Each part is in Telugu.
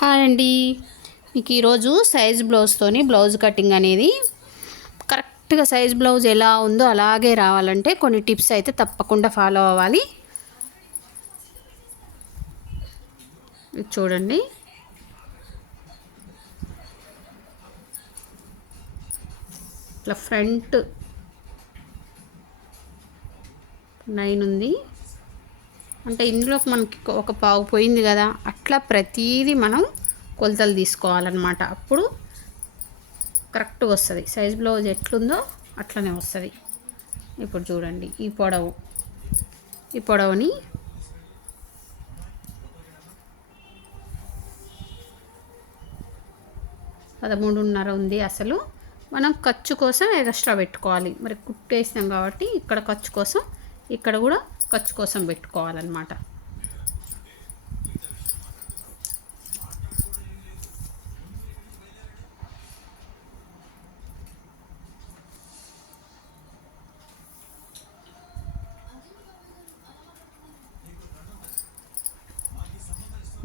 హాయ్ అండి. మీకు ఈరోజు సైజ్ బ్లౌజ్తోని బ్లౌజ్ కటింగ్ అనేది కరెక్ట్గా సైజ్ బ్లౌజ్ ఎలా ఉందో అలాగే రావాలంటే కొన్ని టిప్స్ అయితే తప్పకుండా ఫాలో అవ్వాలి. ఇది చూడండి, ఇట్లా ఫ్రంట్ 9 ఉంది అంటే ఇందులో మనకి ఒక పావు పోయింది కదా, అట్లా ప్రతిదీ మనం కొలతలు తీసుకోవాలన్నమాట. అప్పుడు కరెక్ట్గా వస్తుంది. సైజ్ బ్లౌజ్ ఎట్లుందో అట్లనే వస్తుంది. ఇప్పుడు చూడండి, ఈ పొడవుని 13.5 ఉంది. అసలు మనం ఖర్చు కోసం ఎక్స్ట్రా పెట్టుకోవాలి. మరి కుట్టేసినాం కాబట్టి ఇక్కడ ఖర్చు కోసం, ఇక్కడ కూడా ఖర్చు కోసం పెట్టుకోవాలన్నమాట.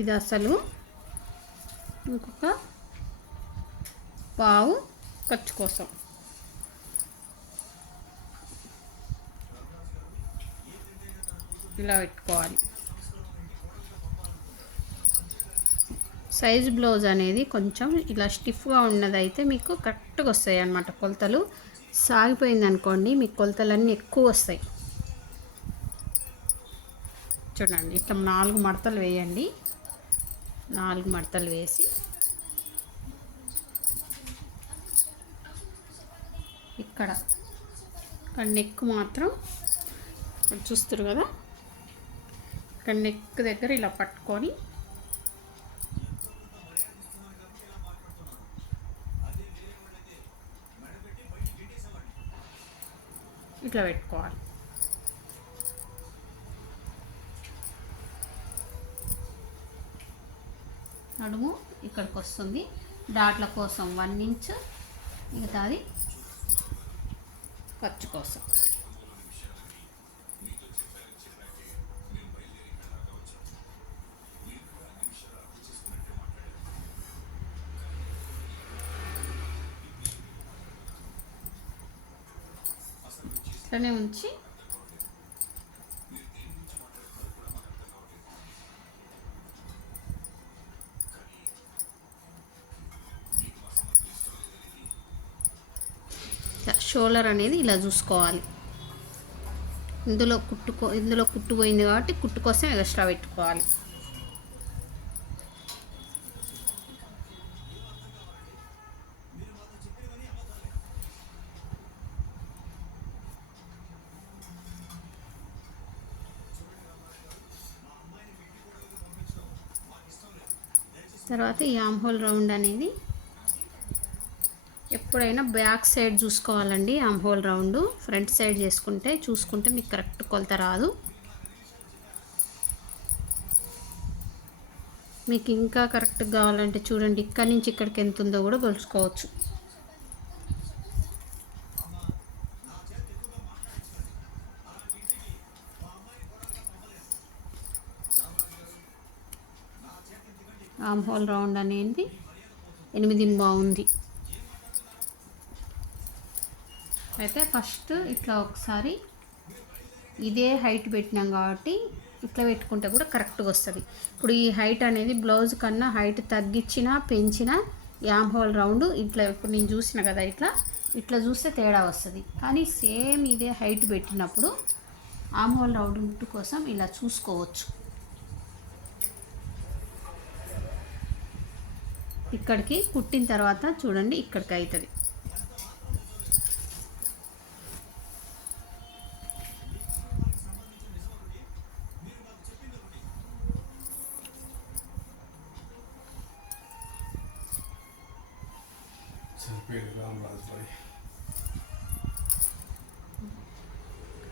ఇది అసలు ఇంకొక పావు ఖర్చు కోసం. ఇలా పెట్టుకోవాలి. సైజ్ బ్లౌజ్ అనేది కొంచెం ఇలా స్టిఫ్గా ఉన్నదైతే మీకు కరెక్ట్గా వస్తాయి అన్నమాట. కొలతలు సాగిపోయింది అనుకోండి, మీకు కొలతలన్నీ ఎక్కువ వస్తాయి. చూడండి, ఇట్లా 4 మడతలు వేయండి. 4 మడతలు వేసి ఇక్కడ నెక్ మాత్రం చూస్తారు కదా, ఇక్కడ నెక్ దగ్గర ఇలా పట్టుకొని ఇట్లా పెట్టుకోవాలి. నడుము ఇక్కడికి వస్తుంది. డాట్ల కోసం 1 ఇంచ్, మిగతాది ఖర్చు కోసం. ఇట్లనే ఉంచి షోల్డర్ అనేది ఇలా చూసుకోవాలి. ఇందులో కుట్టు పోయింది కాబట్టి కుట్టు కోసం ఎక్స్ట్రా పెట్టుకోవాలి. తర్వాత ఈ ఆర్మ్ హోల్ రౌండ్ అనేది ఎప్పుడైనా బ్యాక్ సైడ్ చూసుకోవాలండి. Arm whole round front side చూసుకుంటే మీకు కరెక్ట్ కొలత రాదు. మీకు ఇంకా కరెక్ట్గా కావాలంటే చూడండి, ఇక్కడి నుంచి ఇక్కడికి ఎంత ఉందో కూడా కొలుచుకోవచ్చు. ఆర్మ్ హోల్ రౌండ్ అనేది 8 బాగుంది. అయితే ఫస్ట్ ఇట్లా ఒకసారి ఇదే హైట్ పెట్టినాం కాబట్టి ఇట్లా పెట్టుకుంటే కూడా కరెక్ట్గా వస్తుంది. ఇప్పుడు ఈ హైట్ అనేది బ్లౌజ్ కన్నా హైట్ తగ్గించినా పెంచినా ఆర్మ్ హోల్ రౌండ్ ఇట్లా ఇప్పుడు నేను చూసిన కదా, ఇట్లా చూస్తే తేడా వస్తుంది. కానీ సేమ్ ఇదే హైట్ పెట్టినప్పుడు ఆర్మ్ హోల్ రౌండ్ కోసం ఇలా చూసుకోవచ్చు. ఇక్కడికి కుట్టిన తర్వాత చూడండి, ఇక్కడికి అవుతుంది.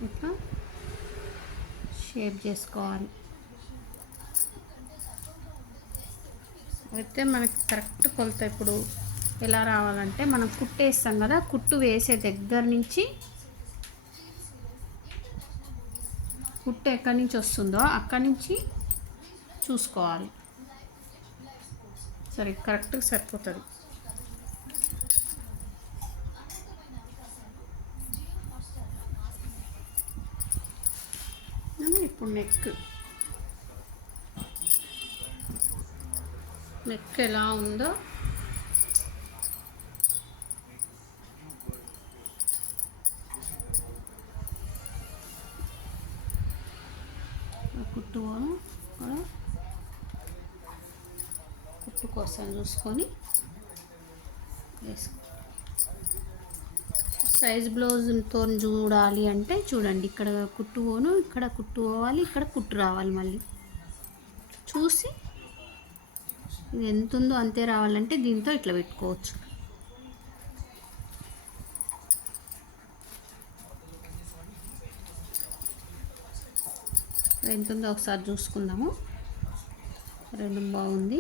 ఇట్లా షేప్ చేసుకోవాలి. అయితే మనకి కరెక్ట్ కొలత ఇప్పుడు ఎలా రావాలంటే, మనం కుట్టేస్తాం కదా, కుట్టు వేసే దగ్గర నుంచి కుట్టు ఎక్కడి నుంచి వస్తుందో అక్కడి నుంచి చూసుకోవాలి. సరే కరెక్ట్గా సరిపోతుంది. ఇప్పుడు నెక్ ఎలా ఉందో కుట్టు కోసం చూసుకొని వేసుకో. సైజ్ బ్లౌజ్తో చూడాలి అంటే చూడండి, ఇక్కడ కుట్టుకోను, ఇక్కడ కుట్టుకోవాలి, ఇక్కడ కుట్టు రావాలి. మళ్ళీ చూసి ఇది ఎంత ఉందో అంతే రావాలంటే దీంతో ఇట్లా పెట్టుకోవచ్చు. ఎంత ఉందో ఒకసారి చూసుకుందాము. 2.5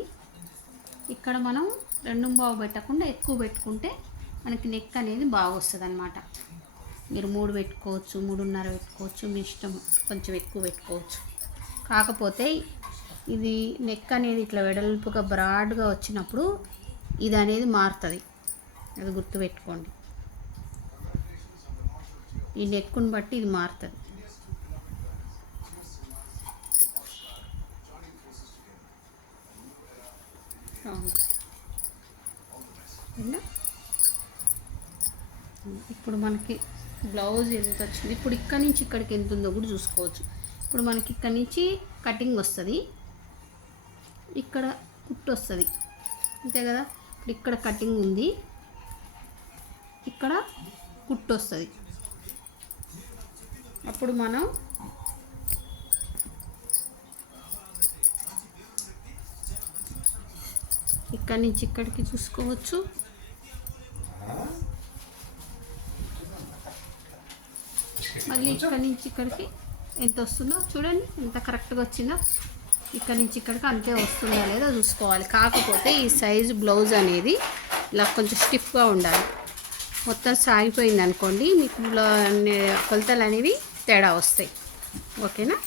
ఇక్కడ మనం 2.5 పెట్టకుండా ఎక్కువ పెట్టుకుంటే మనకి నెక్ అనేది బాగా వస్తుంది అన్నమాట. మీరు 3 పెట్టుకోవచ్చు, 3.5 పెట్టుకోవచ్చు, మీ ఇష్టం, కొంచెం ఎక్కువ పెట్టుకోవచ్చు. కాకపోతే ఇది నెక్ అనేది ఇట్లా వెడల్పుగా బ్రాడ్గా వచ్చినప్పుడు ఇది అనేది మారుతుంది, అది గుర్తుపెట్టుకోండి. ఈ నెక్కుని బట్టి ఇది మారుతుంది. ఇప్పుడు మనకి బ్లౌజ్ ఎంత వచ్చింది, ఇప్పుడు ఇక్కడి నుంచి ఇక్కడికి ఎంత ఉందో కూడా చూసుకోవచ్చు. ఇప్పుడు మనకి ఇక్కడి నుంచి కటింగ్ వస్తుంది, ఇక్కడ కుట్టు వస్తుంది, అంతే కదా. ఇప్పుడు ఇక్కడ కటింగ్ ఉంది, ఇక్కడ కుట్టు వస్తుంది. అప్పుడు మనం ఇక్కడి నుంచి ఇక్కడికి చూసుకోవచ్చు. మళ్ళీ ఇక్కడి నుంచి ఇక్కడికి ఎంత వస్తుందో చూడండి, ఎంత కరెక్ట్గా వచ్చిందో. ఇక్కడి నుంచి ఇక్కడికి అంతే వస్తుందా లేదో చూసుకోవాలి. కాకపోతే ఈ సైజు బ్లౌజ్ అనేది ఇలా కొంచెం స్టిఫ్గా ఉండాలి. మొత్తం సాగిపోయింది అనుకోండి, మీకు కొలతలు అనేవి తేడా వస్తాయి. ఓకేనా?